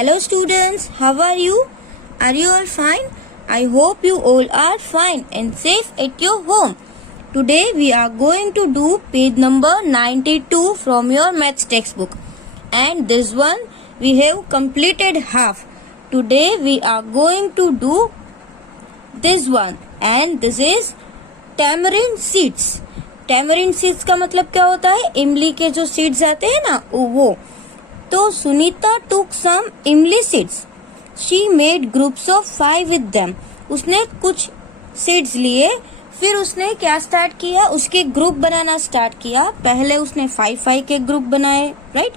Hello students, how are you? Are you all fine? I hope you all are fine and safe at your home. Today we are going to do page number 92 from your maths textbook. And this one we have completed half. Today we are going to do this one and this is tamarind seeds. tamarind seeds का मतलब क्या होता है? इमली के जो seeds आते हैं ना वो. तो सुनीता took some इमली seeds. She made groups of 5 with them. उसने कुछ सीड्स लिए, फिर उसने क्या स्टार्ट किया? उसके ग्रुप बनाना स्टार्ट किया. पहले उसने 5 के ग्रुप बनाए, right?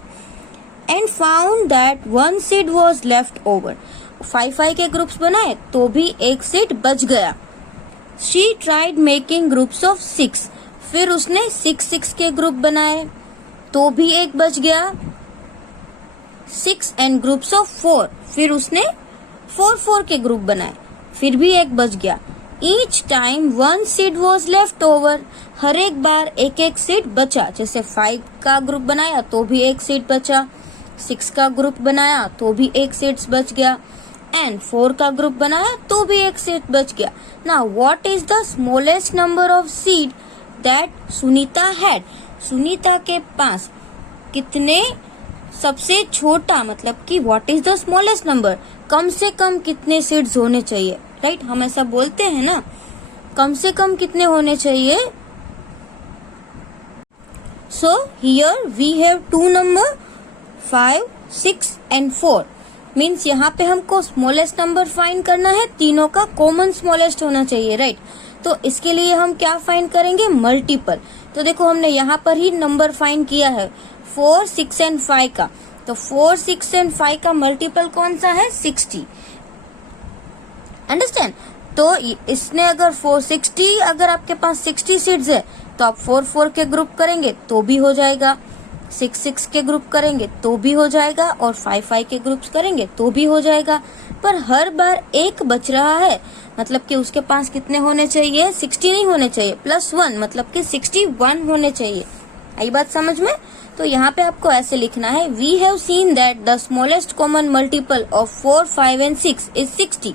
And found that 1 seed was left over. 5 के ग्रुप्स बनाए तो भी एक सीड बच गया. She tried making groups of 6. फिर उसने 6 के ग्रुप बनाए तो भी एक बच गया. 6 and groups of 4. फिर उसने 4 के ग्रुप बनाए, फिर भी एक बच गया. Each time 1 seed was left over. हर एक बार एक सीड बचा. जैसे 5 का ग्रुप बनाया तो भी एक सीड बचा. 6 का ग्रुप बनाया तो भी एक सीड बच गया. एंड 4 का ग्रुप बनाया तो भी एक सीड बच गया. Now what is the smallest number of seed that Sunita had? Sunita के पास कितने सबसे छोटा, मतलब कि what is the smallest number, कम से कम कितने सीड्स होने चाहिए, राइट? हम ऐसा बोलते हैं ना, कम से कम कितने होने चाहिए. So here we have 2 number 5, 6 and 4. Means यहाँ पे हमको स्मॉलेस्ट नंबर फाइंड करना है. तीनों का कॉमन स्मॉलेस्ट होना चाहिए, राइट? तो इसके लिए हम क्या फाइंड करेंगे? मल्टीपल. तो देखो हमने यहाँ पर ही नंबर फाइंड किया है 4, 6 and 5 का. तो 4, 6 and 5 का मल्टीपल कौन सा है? 60. अंडरस्टैंड? तो इसने अगर 460, अगर आपके पास 60 सीड्स है तो आप 4 के ग्रुप करेंगे तो भी हो जाएगा. 6 के ग्रुप करेंगे तो भी हो जाएगा और 5 के ग्रुप्स करेंगे तो भी हो जाएगा. पर हर बार एक बच रहा है, मतलब कि उसके पास कितने होने चाहिए? 60 नहीं होने चाहिए, +1 मतलब कि 61 होने चाहिए. आई बात समझ में? तो यहाँ पे आपको ऐसे लिखना है, we have seen that the smallest common multiple of 4, 5 and 6 is 60.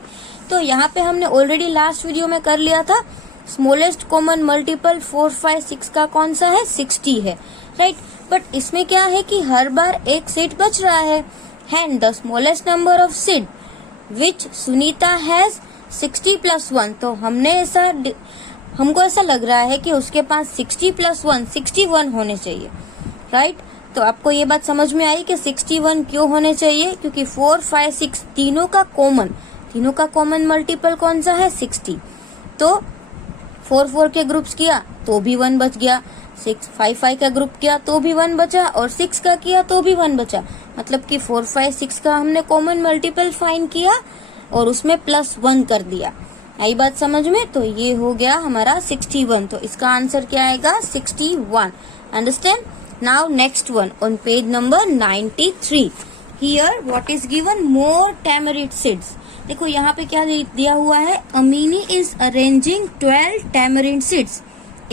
तो यहाँ पे हमने ऑलरेडी लास्ट वीडियो में कर लिया था. स्मॉलेस्ट कॉमन मल्टीपल 4, 5, 6 का कौन सा है? 60 है, राइट? बट इसमें क्या है कि हर बार एक सीड बच रहा है. Hand the smallest number of seed which Sunita has 60 + 1. तो हमको ऐसा लग रहा है कि उसके पास 60 + 1 61 होने चाहिए, राइट? तो आपको ये बात समझ में आई कि 61 क्यों होने चाहिए? क्योंकि 4, 5, 6 तीनों का कॉमन मल्टीपल कौन सा है? 60. तो 4 के ग्रुप्स किया तो भी 1 बच गया. 5 का ग्रुप किया तो भी 1 बचा और 6 का किया तो भी 1 बचा. मतलब कि 4, 5, 6 का हमने कॉमन मल्टीपल फाइंड किया और उसमें +1 कर दिया. आई बात समझ में? तो ये हो गया हमारा 61. तो इसका आंसर क्या आएगा? 61. Understand? Now next one on page number 93. Here what is given? More tamarind seeds. देखो यहाँ पे क्या दिया हुआ है? Amini is arranging 12 tamarind seeds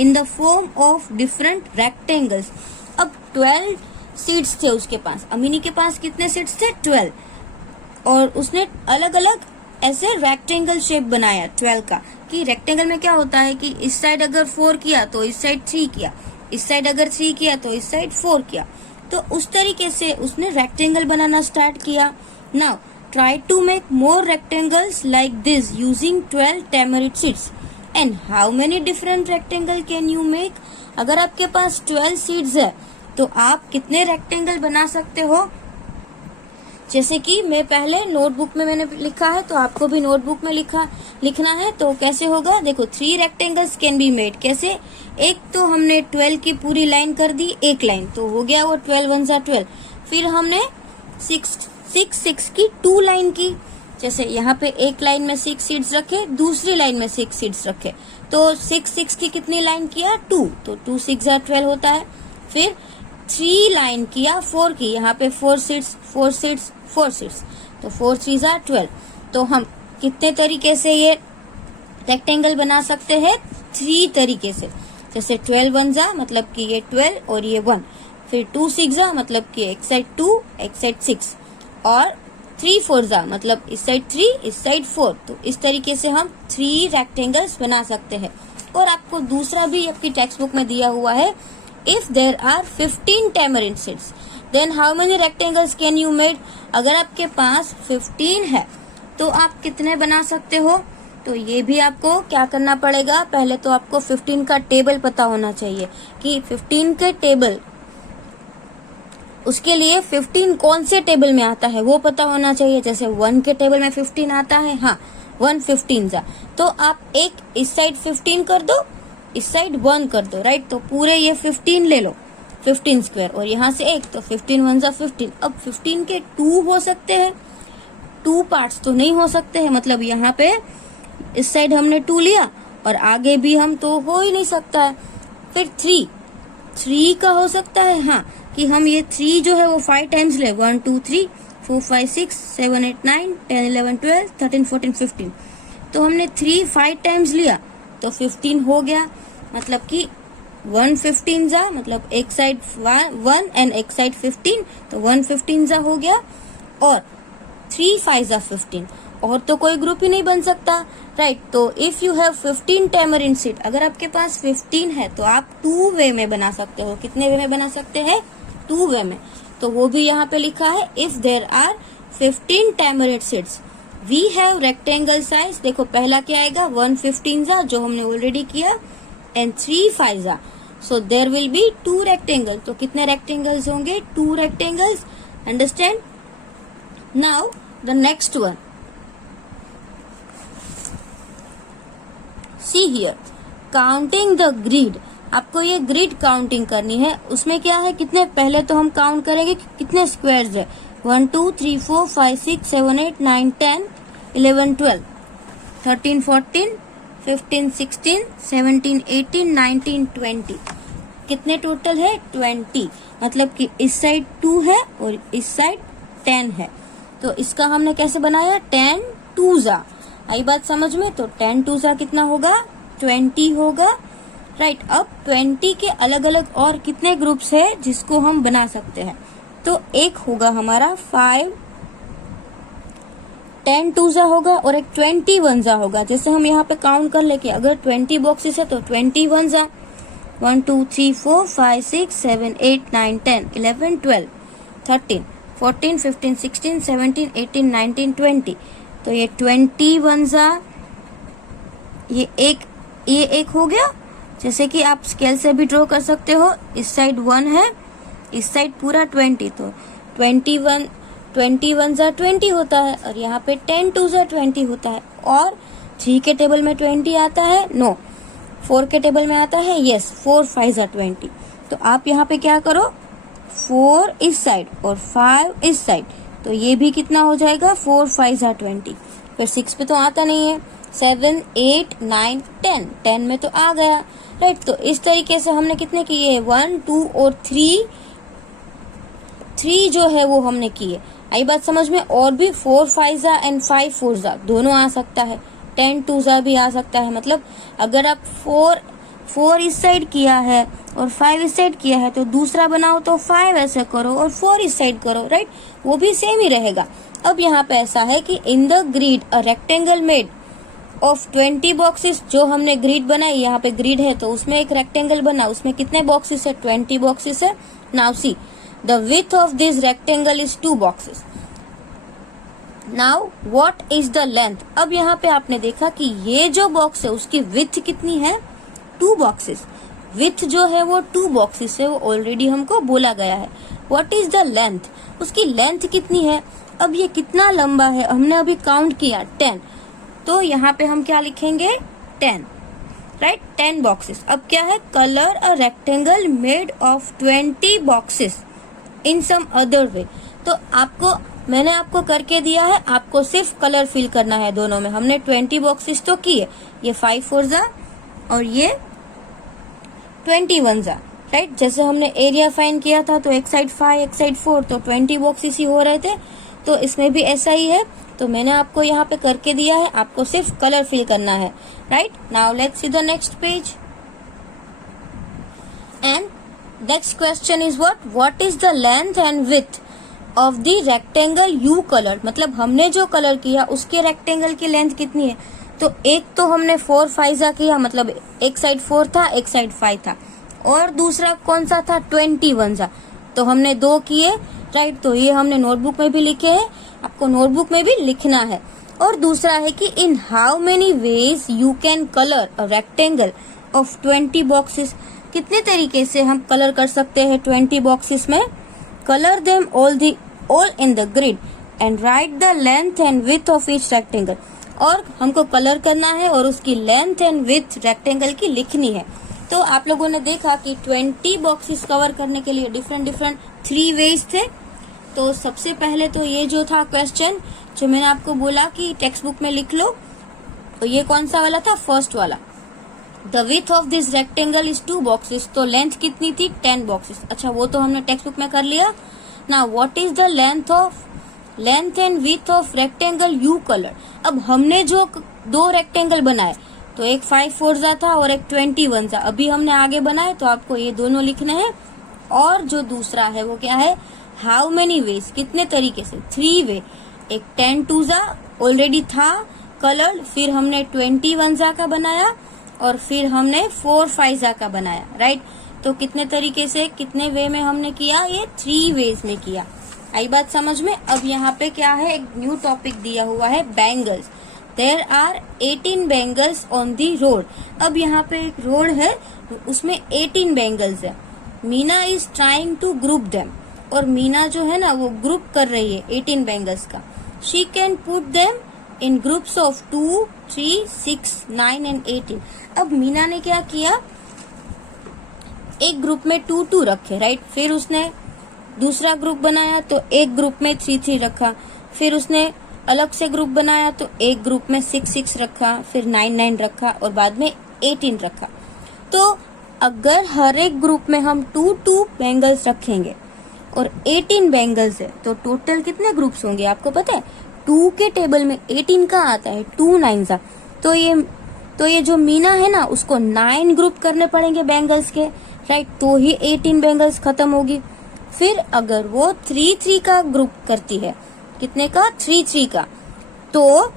in the form of different rectangles. अब 12 seeds थे उसके पास. अमीनी के पास कितने seeds थे? 12. और उसने अलग अलग ऐसे रेक्टेंगल शेप बनाया 12 का. कि रेक्टेंगल में क्या होता है कि इस साइड अगर 4 किया तो इस साइड 3 किया, इस साइड अगर 3 किया तो इस साइड 4 किया. तो उस तरीके से उसने रेक्टेंगल बनाना स्टार्ट किया. Now try to make more rectangles like this using 12 tamarind seeds. And how many different rectangle can you make? अगर आपके पास 12 सीड्स है तो आप कितने रेक्टेंगल बना सकते हो? जैसे कि मैं पहले नोटबुक में मैंने लिखा है तो आपको भी नोटबुक में लिखना है. तो कैसे होगा? देखो 3 रेक्टेंगल्स कैन बी मेड. कैसे? एक तो हमने 12 की पूरी लाइन कर दी, एक लाइन तो हो गया वो 12 1 12. फिर हमने 6 की 2 लाइन की. जैसे यहाँ पे एक लाइन में 6 सीड्स रखे, दूसरी लाइन में 6 सीड्स रखे, तो 6 की कितनी लाइन किया? 2. तो 2 6 12 होता है. फिर 3 लाइन किया 4 की, यहाँ पे 4 सीड्स, तो 4 3 12. तो हम कितने तरीके से ये रेक्टेंगल बना सकते हैं? 3 तरीके से. जैसे 12 1 मतलब कि ये 12 और ये 1. फिर 2 6 मतलब कि एक साइड 2 एक साइड 6 और 3 4 जा मतलब इस साइड 3 इस साइड 4, तो इस तरीके से हम 3 रेक्टेंगल्स बना सकते हैं। और आपको दूसरा भी आपकी टेक्स्ट बुक में दिया हुआ है, if there are 15 tamarind seeds then how many rectangles can you made. अगर आपके पास 15 है तो आप कितने बना सकते हो। तो ये भी आपको क्या करना पड़ेगा, पहले तो आपको 15 का टेबल पता होना चाहिए कि 15 के टेबल, उसके लिए 15 कौन से टेबल में आता है वो पता होना चाहिए। जैसे 1 के टेबल में 15 आता है, हाँ 1 15 जा, तो आप एक इस साइड 15 कर दो, इस साइड 1 कर दो, राइट। तो पूरे ये 15 ले लो, 15 स्क्वायर, और यहाँ से एक, तो 15 1 जा 15। अब 15 के 2 हो सकते हैं, 2 पार्ट्स तो नहीं हो सकते हैं, मतलब यहाँ पे इस साइड हमने 2 लिया और आगे भी हम तो हो ही नहीं सकता है। फिर 3 का हो सकता है, हाँ, कि हम ये 3 जो है वो 5 टाइम्स ले, 1 2 3 4 5 6 7 8 9 10 11 12 13 14 15। तो हमने 3 5 टाइम्स लिया तो 15 हो गया, मतलब कि 1 15 जा, मतलब एक साइड 1 एंड एक साइड 15, तो 1 15 जा हो गया। और 3 5 जा 15, और तो कोई ग्रुप ही नहीं बन सकता, राइट। तो if you have 15 tamarind seed, अगर आपके पास 15 है तो आप 2 वे में बना सकते हो। कितने वे में बना सकते हैं, 2 वे में। तो वो भी यहाँ पे लिखा है, if there are 15 tamarind seeds we have rectangle size. देखो पहला क्या आएगा, 1 15 जा जो हमने ऑलरेडी किया, एंड 3 5 जा, सो देर विल बी 2 रेक्टेंगल। तो कितने रेक्टेंगल्स होंगे, 2 rectangles, understand. Now the next one, see here, counting the grid. आपको ये ग्रिड काउंटिंग करनी है। उसमें क्या है, कितने, पहले तो हम काउंट करेंगे कि कितने स्क्वायर्स है, 1 2 3 4 5 6 7 8 9 10 11 12 13 14 15 16 17 18 19 20। कितने टोटल है, 20। मतलब कि इस साइड 2 है और इस साइड 10 है। तो इसका हमने कैसे बनाया, 10 2 जा। आई बात समझ में। तो 10 2 जा कितना होगा, 20 होगा, राइट। अब 20 के अलग अलग और कितने ग्रुप्स है जिसको हम बना सकते हैं। तो एक होगा हमारा 5 10 2 जा होगा, और एक 21 जा होगा। जैसे हम यहाँ पे काउंट कर लेके, अगर 20 बॉक्सेस है तो 21 जा, 1 2 3 4 5 6 7 8 9 10 11 12 13 14 15 16 17 18 19 20। तो ये 21 जा, ये एक हो गया। जैसे कि आप स्केल से भी ड्रॉ कर सकते हो, इस साइड 1 है, इस साइड पूरा 20, तो 21 जा 20 होता है, और यहाँ पे 10 2 जा 20 होता है। और 3 के टेबल में 20 आता है, नो 4 के टेबल में आता है, यस 4 5 जा 20। तो आप यहाँ पे क्या करो, 4 इस साइड और 5 इस साइड, तो ये भी कितना हो जाएगा, 4 5 जा 20। फिर 6 पे तो आता नहीं है, 7 8 9 10, 10 में तो आ गया, राइट। तो इस तरीके से हमने कितने किए, 1 2 और 3 जो है वो हमने किए। आई बात समझ में। और भी 4 5 जा एंड 5 4 जा दोनों आ सकता है, 10 2 जा भी आ सकता है। मतलब अगर आप 4 इस साइड किया है और 5 इस साइड किया है, तो दूसरा बनाओ तो 5 ऐसे करो और 4 इस साइड करो, राइट, वो भी सेम ही रहेगा। अब यहाँ पे ऐसा है कि in the grid a rectangle made of 20 boxes, जो हमने ग्रिड बनाई, यहाँ पे ग्रिड है तो उसमें एक रेक्टेंगल बना, उसमें कितने बॉक्सेस है, 20 बॉक्सेस है। Now see the width of this rectangle is 2 boxes. Now what is the length. अब यहाँ पे आपने देखा कि ये जो बॉक्स है उसकी विड्थ कितनी है, 2 बॉक्सेस। विड्थ जो है वो 2 बॉक्सेस है, वो ऑलरेडी हमको बोला गया है। व्हाट इज द लेंथ, उसकी लेंथ कितनी है। अब ये कितना लंबा है, हमने अभी काउंट किया 10, तो यहाँ पे हम क्या लिखेंगे, 10, राइट, 10 बॉक्सेस। अब क्या है, colour a rectangle made of 20 boxes in some other way. तो मैंने आपको करके दिया है, आपको सिर्फ कलर फिल करना है दोनों में। हमने 20 बॉक्सेस तो किए, ये 5 4 जा और ये 21 जा, राइट। जैसे हमने एरिया फाइंड किया था तो एक साइड 5 एक साइड 4, तो 20 बॉक्सेस ही हो रहे थे। तो इसमें भी ऐसा ही है, तो मैंने आपको यहाँ पे करके दिया है, आपको सिर्फ कलर फिल करना है, right. Now let's see the next page, and next question is what is the length and width of the rectangle you colour, मतलब हमने जो कलर किया उसके रेक्टेंगल की लेंथ कितनी है। तो एक तो हमने 4 5 किया, मतलब एक साइड 4 था एक साइड 5 था, और दूसरा कौन सा था 21 जा, तो हमने 2 किए, राइट। तो ये हमने नोटबुक में भी लिखे हैं, आपको नोटबुक में भी लिखना है। और दूसरा है कि in how many ways you can colour a rectangle of 20 boxes, कितने तरीके से हम कलर कर सकते हैं 20 बॉक्सेस में। Colour them all in the grid and right the length and width of each rectangle, और हमको कलर करना है और उसकी लेंथ एंड विड्थ रेक्टेंगल की लिखनी है। तो आप लोगों ने देखा कि 20 बॉक्सेस कवर करने के लिए डिफरेंट 3 वेज थे। तो सबसे पहले तो ये जो था क्वेश्चन जो मैंने आपको बोला कि टेक्स्ट बुक में लिख लो, तो ये कौन सा वाला था, फर्स्ट वाला। The width of this rectangle is 2 boxes, तो लेंथ कितनी थी 10 बॉक्सेस। अच्छा, वो तो हमने टेक्स्ट बुक में कर लिया। Now what is the length and width of rectangle you colour. अब हमने जो 2 रेक्टेंगल बनाए, तो एक 5 4 था और एक 21 था, अभी हमने आगे बनाए, तो आपको ये दोनों लिखने हैं। और जो दूसरा है वो क्या है, हाउ मेनी वेज, कितने तरीके से, 3 वे। एक 10 2 ऑलरेडी था कलर, फिर हमने 21 का बनाया, और फिर हमने 4 5 का बनाया, राइट। तो कितने तरीके से, कितने वे में हमने किया, ये 3 वेज में किया। आई बात समझ में। अब यहाँ पे क्या है, एक न्यू टॉपिक दिया हुआ है, bangles. There are 18 bangles on the road. अब यहाँ पे एक रोड है, उसमें 18 बैंगल्स है। Meena is trying to group them, और मीना जो है ना वो ग्रुप कर रही है 18 बैंगल्स का। She can put them in groups of 2 3 6 9 and 18। अब मीना ने क्या किया, एक ग्रुप में 2 2 रखे, राइट। फिर उसने दूसरा ग्रुप बनाया तो एक ग्रुप में 3 3 रखा, फिर उसने अलग से ग्रुप बनाया तो एक ग्रुप में 6 6 रखा, फिर 9 9 रखा, और बाद में 18 रखा। तो अगर हर एक ग्रुप में हम 2 2 बैंगल्स रखेंगे और 18 बैंगल्स है, तो टोटल कितने ग्रुप्स होंगे आपको पता है। 2 के टेबल में 18 का आता है, 2 9 जा, तो ये जो मीना है ना उसको 9 ग्रुप करने पड़ेंगे बैंगल्स के, राइट। तो ही 18 बैंगल्स खत्म होगी। फिर अगर वो 3 3 का ग्रुप करती है, कितने का, 3 3 का, तो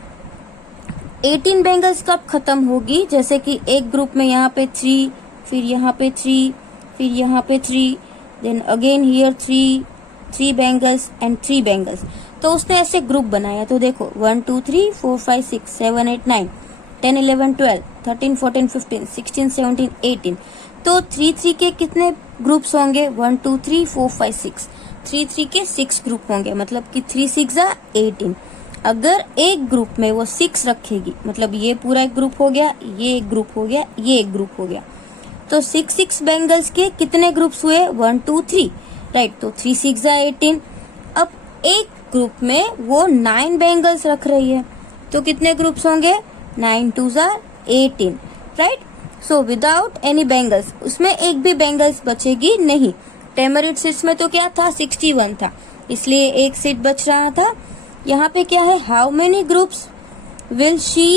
18 बैंगल्स कब खत्म होगी, जैसे कि एक ग्रुप में यहाँ पे 3, फिर यहाँ पे 3, फिर यहाँ पे 3, then again here 3 bangles and 3 bangles. तो उसने ऐसे ग्रुप बनाया, तो देखो 1 2 3 4 5 6 7 8 9 10 11 12 13 14 15 16 17 18। तो 3 3 के कितने ग्रुप्स होंगे, 1 2 3 4 5 6, 3 3 के 6 ग्रुप होंगे, मतलब कि 3 6 18। अगर एक ग्रुप में वो 6 रखेगी, मतलब ये पूरा एक ग्रुप हो गया, ये एक ग्रुप हो गया, ये एक ग्रुप हो गया, तो 6 6 बैंगल्स के कितने ग्रुप्स हुए, 1 2 3, राइट। तो 3 6 18। अब एक ग्रुप में वो 9 बैंगल्स रख रही है, तो कितने ग्रुप्स होंगे, 9 2 18, right. So without any bangles, उसमें एक भी बैंगल्स बचेगी नहीं। टेमरिड सीट्स में तो क्या था, 61 था, इसलिए एक सीट बच रहा था। यहाँ पे क्या है, how many groups will she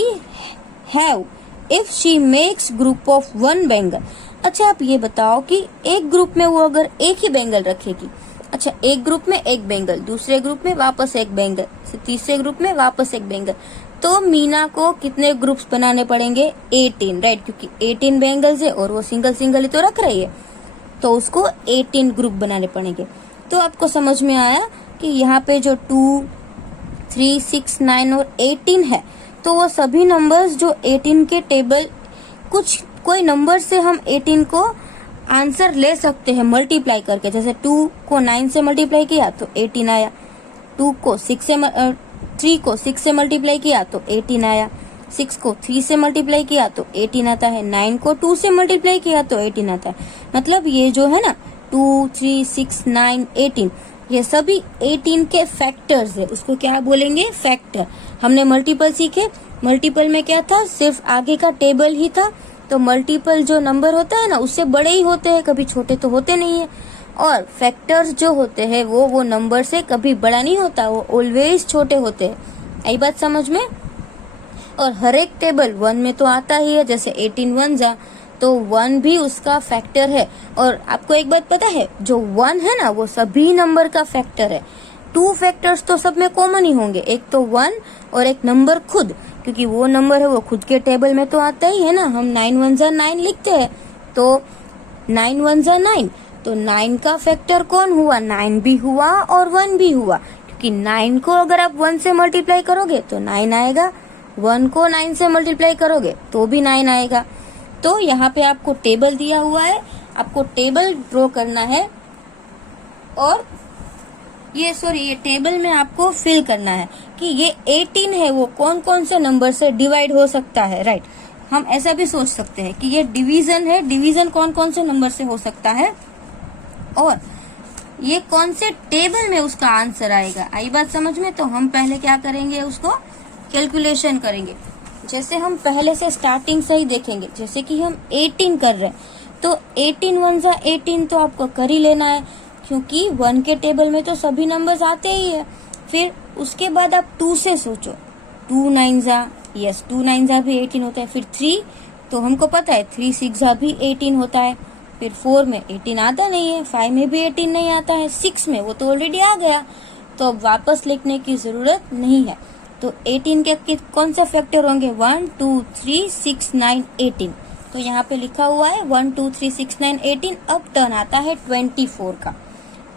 have if she makes group of 1 bangle. अच्छा, आप ये बताओ कि एक ग्रुप में वो अगर एक ही बैंगल रखेगी, अच्छा एक ग्रुप में एक बैंगल, दूसरे ग्रुप में वापस एक बैंगल, तीसरे ग्रुप में वापस एक बैंगल, तो मीना को कितने ग्रुप्स बनाने पड़ेंगे, 18, राइट, क्योंकि 18 बैंगल्स है और वो सिंगल सिंगल ही तो रख रही है, तो उसको 18 ग्रुप बनाने पड़ेंगे। तो आपको समझ में आया कि यहाँ पे जो 2 3 6 9 और 18 है, तो वो सभी नंबर्स जो 18 के टेबल, कोई नंबर से हम 18 को आंसर ले सकते हैं मल्टीप्लाई करके। जैसे 2 को 9 से मल्टीप्लाई किया तो 18 आया, 3 को 6 से मल्टीप्लाई किया तो 18 आया, 6 को 3 से मल्टीप्लाई किया तो 18 आता है, 9 को 2 से मल्टीप्लाई किया तो 18 आता है। मतलब ये जो है ना 2 3 6 9 18, ये सभी 18 के फैक्टर्स है, उसको क्या बोलेंगे, फैक्टर। हमने मल्टीपल सीखे, मल्टीपल में क्या था, सिर्फ आगे का टेबल ही था, तो मल्टीपल जो नंबर होता है ना उससे बड़े ही होते हैं, कभी छोटे तो होते नहीं है। और फैक्टर्स जो होते हैं वो नंबर से कभी बड़ा नहीं होता, वो ऑलवेज छोटे होते हैं। आई बात समझ में। और हर एक टेबल 1 में तो आता ही है, जैसे 18 1 जा, तो 1 भी उसका फैक्टर है। और आपको एक बात पता है, जो 1 है ना वो सभी नंबर का फैक्टर है। 2 फैक्टर्स तो सब में कॉमन ही होंगे, एक तो 1 और एक नंबर खुद, क्योंकि वो नंबर है वो खुद के टेबल में तो आता ही है ना। हम 9 1 जा 9 लिखते हैं, तो 9 1 जा 9, तो 9 का फैक्टर कौन हुआ, 9 भी हुआ और 1 भी हुआ, क्योंकि 9 को अगर आप 1 से मल्टीप्लाई करोगे तो 9 आएगा, 1 को 9 से मल्टीप्लाई करोगे तो भी 9 आएगा। तो यहाँ पे आपको टेबल दिया हुआ है, आपको टेबल ड्रॉ करना है और ये टेबल में आपको फिल करना है कि ये 18 है वो कौन कौन से नंबर से डिवाइड हो सकता है, राइट। हम ऐसा भी सोच सकते हैं कि ये डिवीजन है, डिवीजन कौन कौन से नंबर से हो सकता है और ये कौन से टेबल में उसका आंसर आएगा। आई बात समझ में? तो हम पहले क्या करेंगे, उसको कैलकुलेशन करेंगे। जैसे हम पहले से स्टार्टिंग से ही देखेंगे, जैसे कि हम 18 कर रहे हैं, तो 18 1 जा 18 तो आपको कर ही लेना है, क्योंकि 1 के टेबल में तो सभी नंबर्स आते ही है। फिर उसके बाद आप 2 से सोचो, 2 9 जा, यस 2 9 जा भी 18 होता है। फिर 3, तो हमको पता है 3 6 जा भी 18 होता है। फिर 4 में 18 आता नहीं है, 5 में भी 18 नहीं आता है, 6 में वो तो ऑलरेडी आ गया, तो अब वापस लिखने की जरूरत नहीं है। तो 18 के कौन से फैक्टर होंगे, 1 2 3 6 9 18। तो यहाँ पे लिखा हुआ है 1 2 3 6 9 18। अब टर्न आता है 24 का,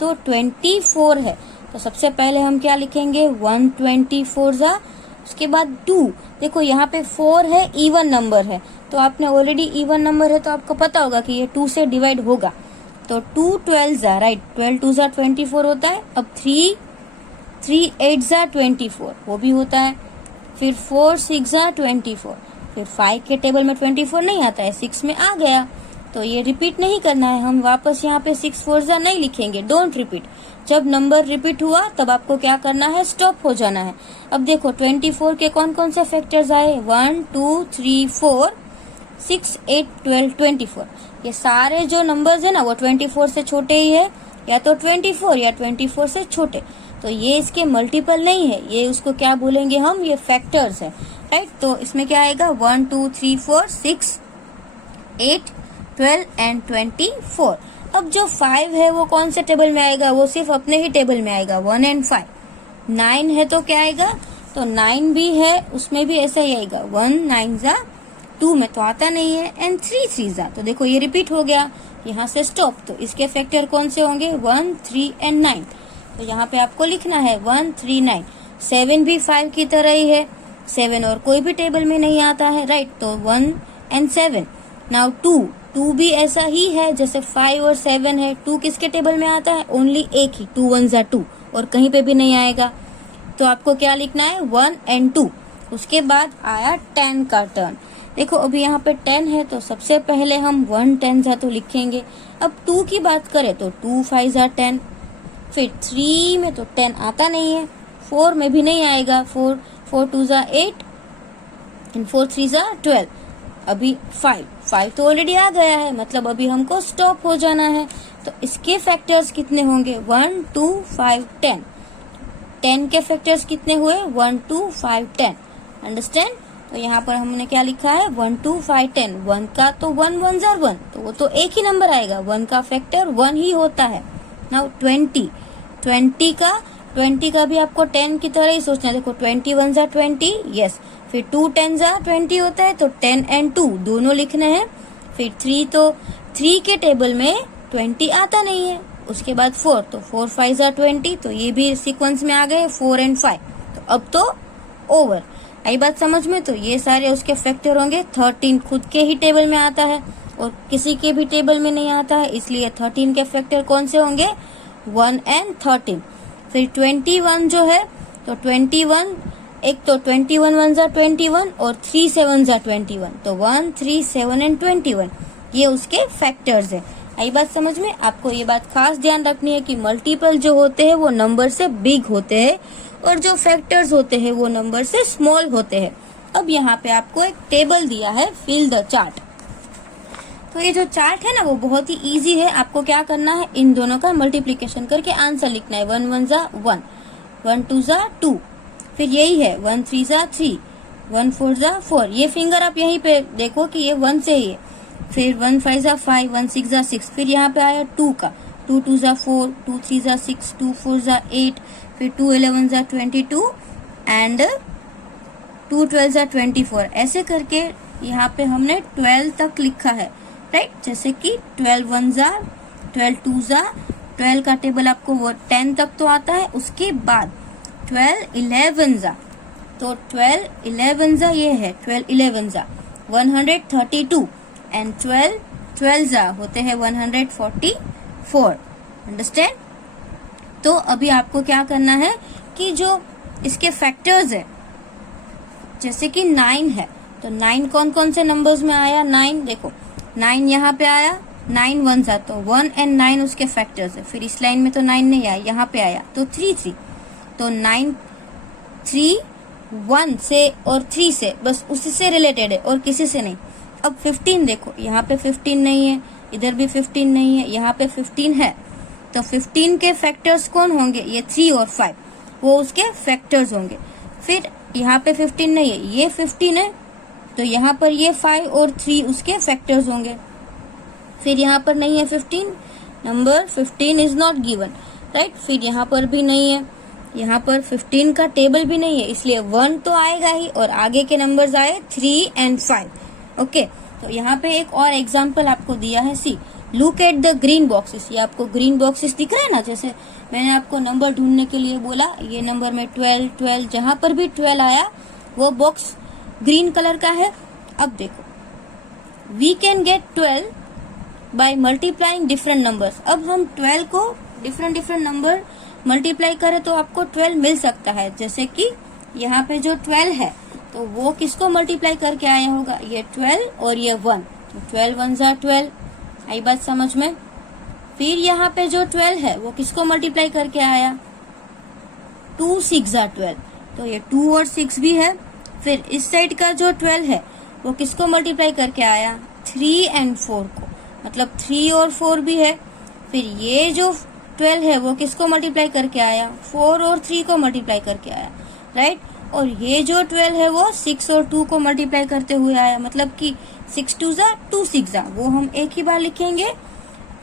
तो 24 है, तो सबसे पहले हम क्या लिखेंगे, 124 जा, उसके बाद 2। देखो यहाँ पे 4 है, इवन नंबर है, तो आपने ऑलरेडी इवन नंबर है तो आपको पता होगा कि ये 2 से डिवाइड होगा, तो 2 12 जा, राइट, 12 2 जा 24 होता है। अब 3 8 जा 24 वो भी होता है। फिर 4 6 जा 24, फिर 5 के टेबल में 24 नहीं आता है, 6 में आ गया, तो ये रिपीट नहीं करना है, हम वापस यहाँ पे 6 4 जा नहीं लिखेंगे, डोंट रिपीट। जब नंबर रिपीट हुआ तब आपको क्या करना है, स्टॉप हो जाना है। अब देखो 24 के कौन कौन से फैक्टर्स आए, 1 2 3 4 6 8 12 24। ये सारे जो नंबर्स है ना वो 24 से छोटे ही है, या तो 24 या 24 से छोटे, तो ये इसके मल्टीपल नहीं है, ये उसको क्या बोलेंगे हम, ये फैक्टर्स है, राइट। तो इसमें क्या आएगा, 1 2 3 4 6 8 12 एंड 24। अब जो 5 है वो कौन से टेबल में आएगा, वो सिर्फ अपने ही टेबल में आएगा, 1 एंड 5। 9 है तो क्या आएगा, तो 9 भी है, उसमें भी ऐसा ही आएगा, 1 9 जा 2 में तो आता नहीं है, एंड 3 3 जा, तो देखो ये रिपीट हो गया, यहाँ से स्टॉप। तो इसके फैक्टर कौन से होंगे, 1 3 एंड 9, तो यहाँ पे आपको लिखना है 1 3 9। 7 भी 5 की तरह ही है, 7 और कोई भी टेबल में नहीं आता है, राइट, तो 1 एंड 7। नाउ 2 भी ऐसा ही है, जैसे 5 और 7 है, 2 किसके टेबल में आता है, ओनली एक ही, 2 1 जा 2, और कहीं पे भी नहीं आएगा, तो आपको क्या लिखना है, 1 एंड 2। उसके बाद आया 10 का टर्न। देखो अभी यहाँ पे 10 है, तो सबसे पहले हम 1 10 जा तो लिखेंगे। अब 2 की बात करें तो 2 5 जा 10, फिर 3 में तो 10 आता नहीं है, 4 में भी नहीं आएगा, 4 4 2 जा 8 एंड 4 3 जा 12। अभी 5 तो ऑलरेडी आ गया है, मतलब अभी हमको स्टॉप हो जाना है। तो इसके फैक्टर्स कितने होंगे, 1 2 5 10। 10 के फैक्टर्स कितने हुए, 1 2 5 10। अंडरस्टैंड? तो यहाँ पर हमने क्या लिखा है, 1 2 5 10। 1 का तो 1 1 जा 1, तो वो तो एक ही नंबर आएगा, 1 का फैक्टर 1 ही होता है। नाउ 20 का भी आपको 10 की तरह ही सोचना है। देखो 20 1 जा 20, यस, फिर 2 10 जा 20 होता है, तो 10 एंड 2 दोनों लिखने हैं। फिर 3, तो 3 के टेबल में 20 आता नहीं है। उसके बाद 4, तो 4 5 जा 20, तो ये भी सीक्वेंस में आ गए, 4 एंड 5। तो अब तो ओवर, आई बात समझ में? तो ये सारे उसके फैक्टर होंगे। 13 खुद के ही टेबल में आता है और किसी के भी टेबल में नहीं आता है, इसलिए 13 के फैक्टर कौन से होंगे, 1 एंड 13। फिर 21 जो है, तो 21, एक तो 21 1 जा 21 और 3 7 जा 21, तो 1 3 7 एंड 21 ये उसके फैक्टर्स है। आई बात समझ में? आपको ये बात खास ध्यान रखनी है कि मल्टीपल जो होते हैं वो नंबर से बिग होते हैं और जो फैक्टर्स होते हैं वो नंबर से स्मॉल होते हैं। अब यहाँ पे आपको एक टेबल दिया है, फिल द चार्ट। तो ये जो चार्ट है ना वो बहुत ही इजी है। आपको क्या करना है, इन दोनों का मल्टीप्लिकेशन करके आंसर लिखना है। 1 1 जा 1, 1 2 जा 2, फिर यही है 1 3 जा 3, 1 4 जा 4। ये फिंगर आप यहीं पे देखो कि ये 1 से ही है। फिर 1 5 जा 5, 1 6 जा 6, फिर यहाँ पे आया 2 का, 2 2 जा 4, 2 3 जा 6, 2 4 जा 8, फिर 2 11 जा 22 एंड 2 12 जा 24। ऐसे करके यहाँ पे हमने 12 तक लिखा है, राइट। जैसे कि 12 1 जा, 12 2 जा, 12 का टेबल आपको वो 10 तक तो आता है। उसके बाद 12 11 जा, तो 12 11 जा ये है, 12 11 जा 132 एंड 12 12 जा होते हैं 144। अंडरस्टैंड। तो अभी आपको क्या करना है कि जो इसके फैक्टर्स है, जैसे कि 9 है, तो 9 कौन कौन से नंबर्स में आया। 9 देखो, 9 यहाँ पे आया, 9 1 जा, तो 1 एंड 9 उसके फैक्टर्स है। फिर इस लाइन में तो 9 नहीं आया, यहाँ पे आया तो 3 3, तो 9 3 1 से और 3 से, बस उसी से रिलेटेड है और किसी से नहीं। अब 15 देखो, यहाँ पे 15 नहीं है, इधर भी 15 नहीं है, यहाँ पे 15 है, तो 15 के फैक्टर्स कौन होंगे, ये 3 और 5, वो उसके फैक्टर्स होंगे। फिर यहाँ पे 15 नहीं है, ये 15 है, तो यहाँ पर ये 5 और 3 उसके फैक्टर्स होंगे। फिर यहाँ पर नहीं है 15, number 15 is not given, right. फिर यहाँ पर भी नहीं है, यहाँ पर 15 का टेबल भी नहीं है, इसलिए 1 तो आएगा ही और आगे के नंबर्स आए 3 एंड 5। ओके, तो यहाँ पे एक और एग्जाम्पल आपको दिया है। See look at the green boxes. ये आपको ग्रीन बॉक्सेस दिख रहा है ना, जैसे मैंने आपको नंबर ढूंढने के लिए बोला, ये नंबर में 12 12, जहां पर भी 12 आया वो बॉक्स ग्रीन कलर का है। अब देखो, we can get 12 by multiplying different numbers. अब हम 12 को डिफरेंट डिफरेंट नंबर मल्टीप्लाई करें तो आपको 12 मिल सकता है। जैसे कि यहाँ पे जो 12 है, तो वो किसको मल्टीप्लाई करके आया होगा, ये 12 और ये 1, तो 12 1 जा 12। आई बात समझ में। फिर यहाँ पे जो 12 है वो किसको मल्टीप्लाई करके आया, 2 6 जा 12, तो ये 2 और 6 भी है। फिर इस साइड का जो 12 है वो किसको मल्टीप्लाई करके आया, 3 एंड 4 को, मतलब 3 और 4 भी है। फिर ये जो 12 है वो किसको मल्टीप्लाई करके आया, 4 और 3 को मल्टीप्लाई करके आया, राइट। और ये जो 12 है वो 6 और 2 को मल्टीप्लाई करते हुए आया, मतलब कि 6 2 जा 2 6 जा, वो हम एक ही बार लिखेंगे।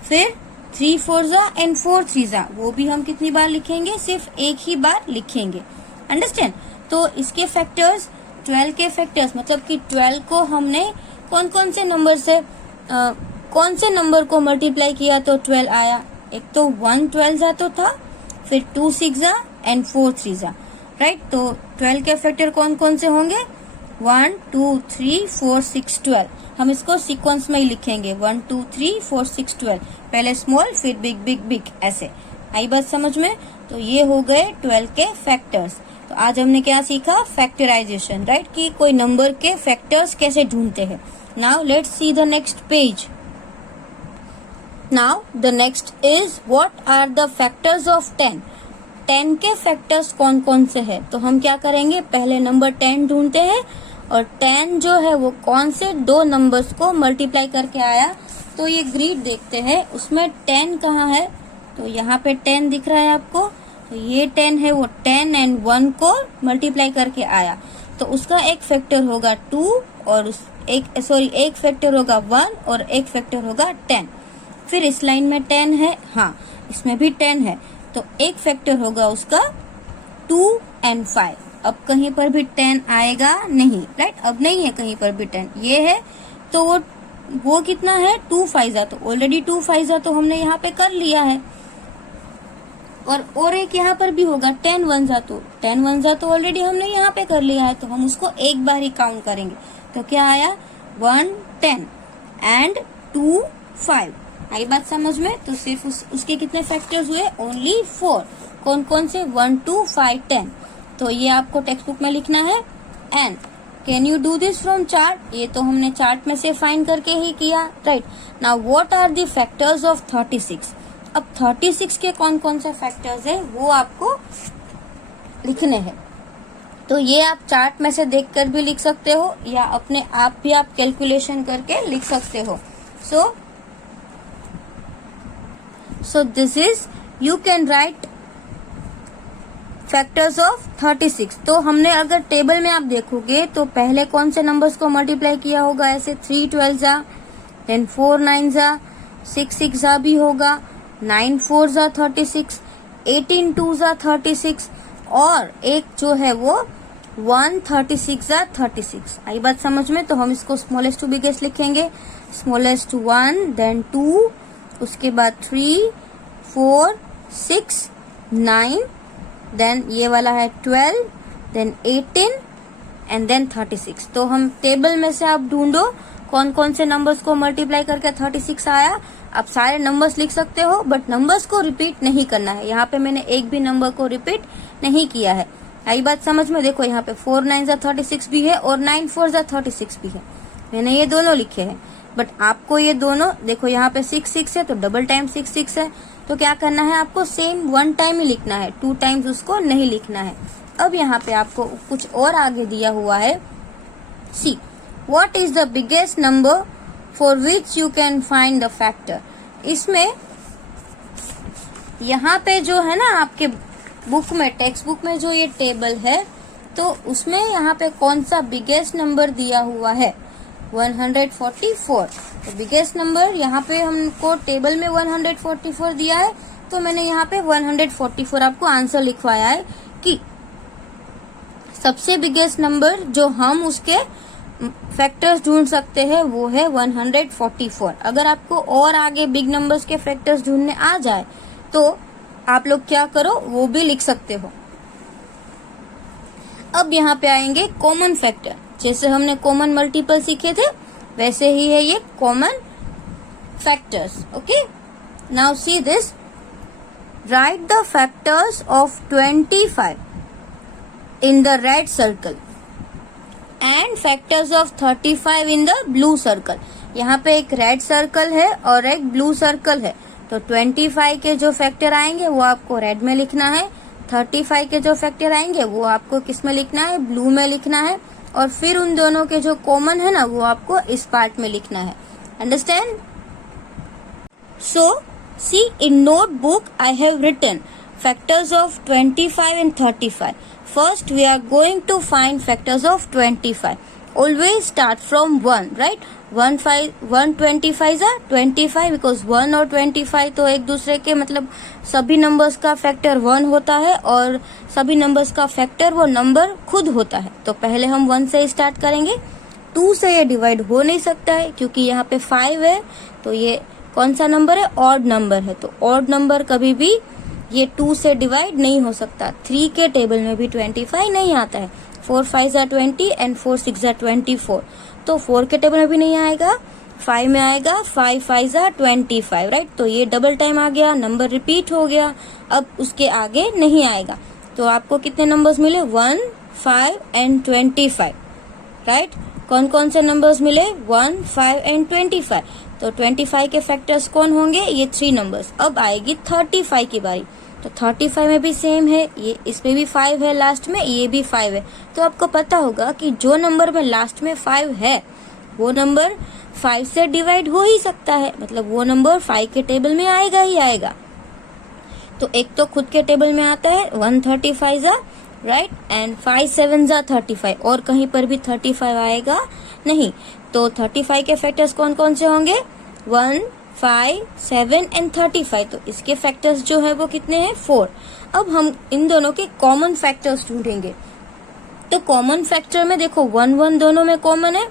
फिर 3 4 जा एंड 4 3 जा, वो भी हम कितनी बार लिखेंगे, सिर्फ एक ही बार लिखेंगे। अंडरस्टैंड। तो इसके फैक्टर्स, 12 के फैक्टर्स, मतलब कि 12 को हमने कौन कौन से नंबर से कौन से नंबर को मल्टीप्लाई किया तो 12 आया। एक तो 1 12 जा तो था, फिर 2 6 जा एंड 4 3 जा, राइट। तो 12 के फैक्टर कौन कौन से होंगे, 1 2 3 4 6 12। हम इसको सीक्वेंस में ही लिखेंगे, 1 2 3 4 6 12, पहले स्मॉल फिर बिग बिग बिग, ऐसे। आई बात समझ में। तो ये हो गए 12 के फैक्टर्स। तो आज हमने क्या सीखा, फैक्टराइजेशन, राइट, कि कोई नंबर के फैक्टर्स कैसे ढूंढते हैं। Now let's see the next page. Now the next is what are the factors of 10। 10 के फैक्टर्स कौन कौन से हैं। तो हम क्या करेंगे, पहले नंबर 10 ढूंढते हैं, और 10 जो है वो कौन से दो नंबर्स को मल्टीप्लाई करके आया। तो ये ग्रिड देखते हैं, उसमें 10 कहाँ है, तो यहाँ पे 10 दिख रहा है आपको, तो ये 10 है, वो 10 एंड 1 को मल्टीप्लाई करके आया, तो उसका एक फैक्टर होगा 2 और एक फैक्टर होगा 1 और एक फैक्टर होगा 10। फिर इस लाइन में 10 है, हाँ इसमें भी 10 है, तो एक फैक्टर होगा उसका 2 एंड 5। अब कहीं पर भी 10 आएगा नहीं, राइट, अब नहीं है कहीं पर भी 10, ये है, तो वो कितना है, 2 5 जा, तो ऑलरेडी 2 5 जा तो हमने यहाँ पे कर लिया है। और एक यहाँ पर भी होगा 10 1 जा, तो 10 1 जा तो ऑलरेडी हमने यहाँ पे कर लिया है, तो हम उसको एक बार ही काउंट करेंगे। तो क्या आया, 1 10 एंड 2 5। आई बात समझ में। तो सिर्फ उसके कितने फैक्टर्स हुए, ओनली 4। कौन कौन से, 1 2 5 10। तो ये आपको टेक्स्ट बुक में लिखना है। And can you do this from chart, ये तो हमने चार्ट में से फाइंड करके ही किया, right. Now what are the factors of 36। अब 36 के कौन कौन से फैक्टर्स है वो आपको लिखने हैं। तो ये आप चार्ट में से देखकर भी लिख सकते हो, या अपने आप भी आप कैलकुलेशन करके लिख सकते हो। So this is, you can write factors of 36। तो हमने अगर टेबल में आप देखोगे तो पहले कौन से नंबर्स को मल्टीप्लाई किया होगा, ऐसे 3 12 जा, देन 4 9 जा, 6 6 जा भी होगा, 9 4 जा 36, 18 2 जा 36, और एक जो है वो 1 36 जा 36। आई बात समझ में? तो हम इसको स्मॉलेस्ट टू बिगेस्ट लिखेंगे। स्मॉलेस्ट 1, देन 2, उसके बाद 3 4 6 9, देन ये वाला है 12, देन 18 एंड देन 36। तो हम टेबल में से आप ढूंढो कौन कौन से नंबर्स को मल्टीप्लाई करके 36 आया। आप सारे नंबर्स लिख सकते हो, बट नंबर्स को रिपीट नहीं करना है। यहाँ पे मैंने एक भी नंबर को रिपीट नहीं किया है। आई बात समझ में? देखो यहाँ पे 4 9 जा 36 भी है और 9 4 जा 36 भी है। मैंने ये दोनों लिखे हैं, बट आपको ये दोनों देखो यहाँ पे 6 6 है तो डबल टाइम 6 6 है। तो क्या करना है आपको? सेम 1 टाइम ही लिखना है, 2 टाइम्स उसको नहीं लिखना है। अब यहाँ पे आपको कुछ और आगे दिया हुआ है। See what is the biggest number for which you can find the factor. इसमें यहाँ पे जो है ना आपके बुक में, टेक्स्ट बुक में जो ये टेबल है, तो उसमें यहाँ पे कौन सा बिगेस्ट नंबर दिया हुआ है? 144। तो बिगेस्ट नंबर यहाँ पे हमको टेबल में 144 दिया है, तो मैंने यहाँ पे 144 आपको आंसर लिखवाया है कि सबसे बिगेस्ट नंबर जो हम उसके फैक्टर्स ढूंढ सकते हैं वो है 144। अगर आपको और आगे बिग नंबर्स के फैक्टर्स ढूंढने आ जाए तो आप लोग क्या करो, वो भी लिख सकते हो। अब यहाँ पे आएंगे कॉमन फैक्टर। जैसे हमने कॉमन मल्टीपल सीखे थे वैसे ही है ये common factors. Okay, now see this, right the factors of 25 in the red circle and factors of 35 in the blue circle। यहाँ पे एक रेड सर्कल है और एक ब्लू सर्कल है। तो 25 के जो फैक्टर आएंगे वो आपको रेड में लिखना है, 35 के जो फैक्टर आएंगे वो आपको किस में लिखना है? ब्लू में लिखना है। और फिर उन दोनों के जो कॉमन है ना वो आपको इस पार्ट में लिखना है। Understand? So see, in notebook I have written factors of 25 and 35. First we are going to find factors of 25. Always start from 1, right? 125 are 25 because 1 और 25 तो एक दूसरे के मतलब सभी नंबर्स का फैक्टर 1 होता है और सभी नंबर्स का फैक्टर वो नंबर खुद होता है। तो पहले हम 1 से स्टार्ट करेंगे। 2 से ये डिवाइड हो नहीं सकता है क्योंकि यहाँ पे 5 है, तो ये कौन सा नंबर है? ऑड नंबर है। तो ऑड नंबर कभी भी ये 2 से डिवाइड नहीं हो सकता। 3 के टेबल में भी 25 नहीं आता है। 4 5 are 20 एंड 4 6 are 24। तो 4 के टेबल में भी नहीं आएगा, 5 में आएगा। 5 5 are 25, राइट? तो ये डबल टाइम आ गया, नंबर रिपीट हो गया। अब उसके आगे नहीं आएगा। तो आपको कितने नंबर्स मिले? 1 5 एंड 25, राइट? कौन कौन से नंबर्स मिले? 1 5 एंड 25। तो 25 के फैक्टर्स कौन होंगे? ये 3 नंबर्स। अब आएगी 35 की बारी। तो 35 में भी सेम है, ये इसमें भी 5 है, लास्ट में ये भी 5 है। तो आपको पता होगा कि जो नंबर में लास्ट में 5 है वो नंबर 5 से डिवाइड हो ही सकता है, मतलब वो नंबर 5 के टेबल में आएगा ही आएगा। तो एक तो खुद के टेबल में आता है 135 जा, राइट? एंड 5 7 जा 35, और कहीं पर भी 35 आएगा नहीं। तो 35 के फैक्टर्स कौन कौन से होंगे? 1 5 7 एंड 35। तो इसके फैक्टर्स जो है वो कितने हैं? 4। अब हम इन दोनों के कॉमन फैक्टर्स ढूंढेंगे। तो कॉमन फैक्टर में देखो 1 1 दोनों में कॉमन है,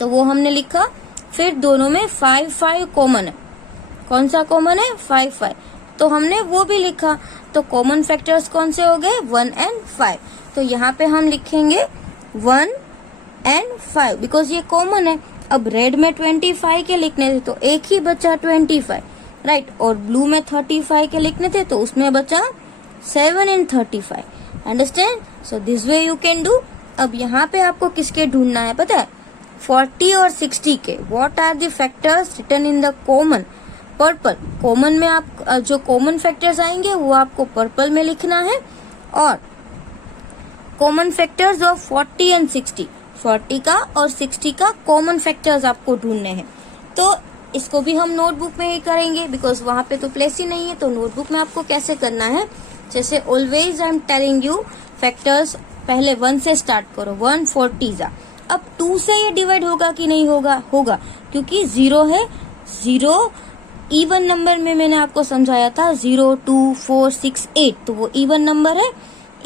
तो वो हमने लिखा। फिर दोनों में 5 5 कॉमन है। कौन सा कॉमन है? 5 5, तो हमने वो भी लिखा। तो कॉमन फैक्टर्स कौन से हो गए? 1 एंड 5। तो यहाँ पे हम लिखेंगे 1 एंड 5 बिकॉज ये कॉमन है। अब रेड में 25 के लिखने थे तो एक ही बचा 25, राइट? और ब्लू में 35 के लिखने थे तो उसमें बचा 7 and 35। Understand? So this way you can do. अब यहाँ पे आपको किसके ढूंढना है पता है? 40 और 60 के। What are the factors written in the common? Purple. Common में आप जो कॉमन फैक्टर्स आएंगे वो आपको पर्पल में लिखना है। और कॉमन फैक्टर्स ऑफ 40 एंड 60, 40 का और 60 का कॉमन फैक्टर्स आपको ढूंढने हैं। तो इसको भी हम नोटबुक में ही करेंगे बिकॉज वहां पे तो प्लेस ही नहीं है। तो नोटबुक में आपको कैसे करना है? जैसे always I am telling you, factors पहले 1 से स्टार्ट करो। 1 40 जा। अब 2 से ये डिवाइड होगा कि नहीं होगा? होगा, क्योंकि 0 है। 0 इवन नंबर में मैंने आपको समझाया था 0, 2, 4, 6, 8, तो वो इवन नंबर है।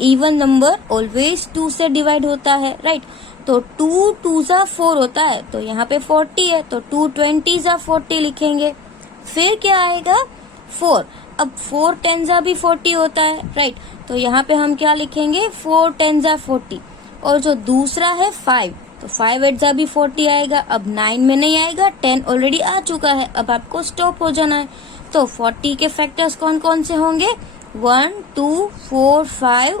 इवन नंबर ऑलवेज 2 से डिवाइड होता है, राइट। तो 2 2 जा 4 होता है, तो यहाँ पे 40 है, तो 2 20 जा 40 लिखेंगे। फिर क्या आएगा 4, अब 4 10 जा भी 40 होता है, राइट। तो यहाँ पे हम क्या लिखेंगे 4 10 जा 40। और जो दूसरा है 5, तो 5 8 जा भी 40 आएगा। अब 9 में नहीं आएगा, 10 ऑलरेडी आ चुका है, अब आपको स्टॉप हो जाना है। तो 40 के फैक्टर्स कौन कौन से होंगे 1 2 4 5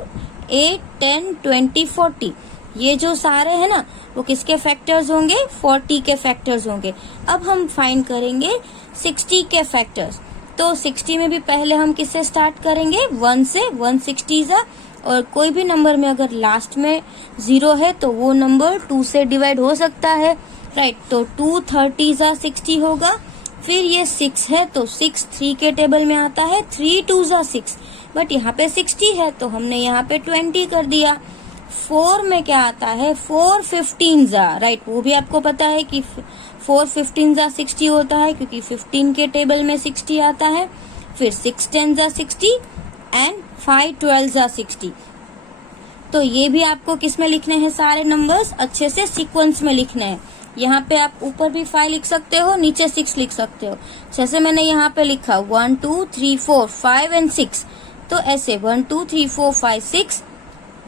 8 10 20 40। ये जो सारे हैं ना वो किसके फैक्टर्स होंगे 40 के फैक्टर्स होंगे। अब हम फाइंड करेंगे 60 के फैक्टर्स। तो 60 में भी पहले हम किससे स्टार्ट करेंगे 1 से, 160 जा, और कोई भी नंबर में अगर लास्ट में 0 है तो वो नंबर 2 से डिवाइड हो सकता है, राइट। तो 2 30 जा 60 होगा। फिर ये 6 है, तो 6 3 के टेबल में आता है, 3 2 जा 6, बट यहाँ पे 60 है तो हमने यहाँ पे 20 कर दिया। 4 में क्या आता है 4 15 जा, राइट। वो भी आपको पता है कि 4 15 जा 60 होता है, क्योंकि 15 के टेबल में 60 आता है। फिर 6 10 जा 60 एंड 5 12 जा 60। तो ये भी आपको किस में लिखने हैं सारे नंबर्स अच्छे से सीक्वेंस में लिखने हैं। यहाँ पे आप ऊपर भी 5 लिख सकते हो, नीचे 6 लिख सकते हो। जैसे मैंने यहाँ पे लिखा 1 2 3 4 5 एंड 6, तो ऐसे 1 2 3 4 5 6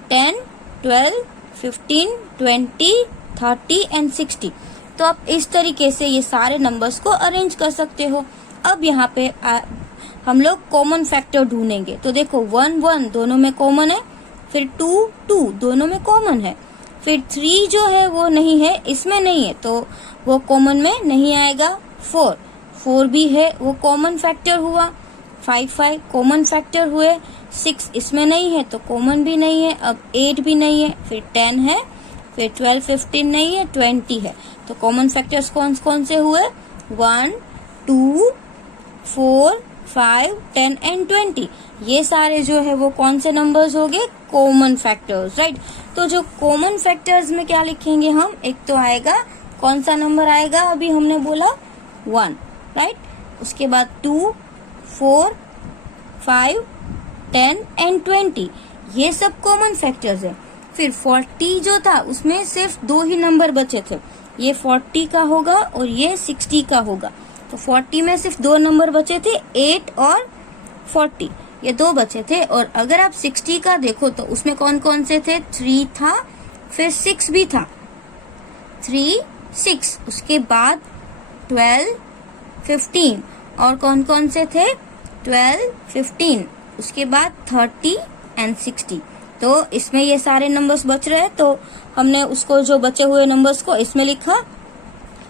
10 12 15 20 30 एंड 60। तो आप इस तरीके से ये सारे नंबर्स को अरेंज कर सकते हो। अब यहाँ पे हम लोग कॉमन फैक्टर ढूंढेंगे। तो देखो 1 1 दोनों में कॉमन है, फिर 2 2 दोनों में कॉमन है, फिर 3 जो है वो नहीं है, इसमें नहीं है तो वो कॉमन में नहीं आएगा। 4 4 भी है, वो कॉमन फैक्टर हुआ। 5 5 कॉमन फैक्टर हुए। 6 इसमें नहीं है तो कॉमन भी नहीं है। अब 8 भी नहीं है, फिर 10 है, फिर 12 15 नहीं है, 20 है। तो कॉमन फैक्टर्स कौन कौन से हुए 1 2 4 5 10 एंड 20। ये सारे जो है वो कौन से नंबर्स हो गए कॉमन फैक्टर्स, राइट। तो जो कॉमन फैक्टर्स में क्या लिखेंगे हम, एक तो आएगा कौन सा नंबर आएगा, अभी हमने बोला 1, राइट। उसके बाद 2 4 5 10 एंड 20, ये सब कॉमन फैक्टर्स है। फिर 40 जो था उसमें सिर्फ 2 ही नंबर बचे थे, ये 40 का होगा और ये 60 का होगा। तो 40 में सिर्फ 2 नंबर बचे थे, 8 और 40, ये 2 बचे थे। और अगर आप 60 का देखो तो उसमें कौन कौन से थे 3 था, फिर 6 भी था, 3 6, उसके बाद 12 15, और कौन कौन से थे 12 15, उसके बाद 30 एंड 60। तो इसमें ये सारे नंबर्स बच रहे हैं, तो हमने उसको जो बचे हुए नंबर्स को इसमें लिखा,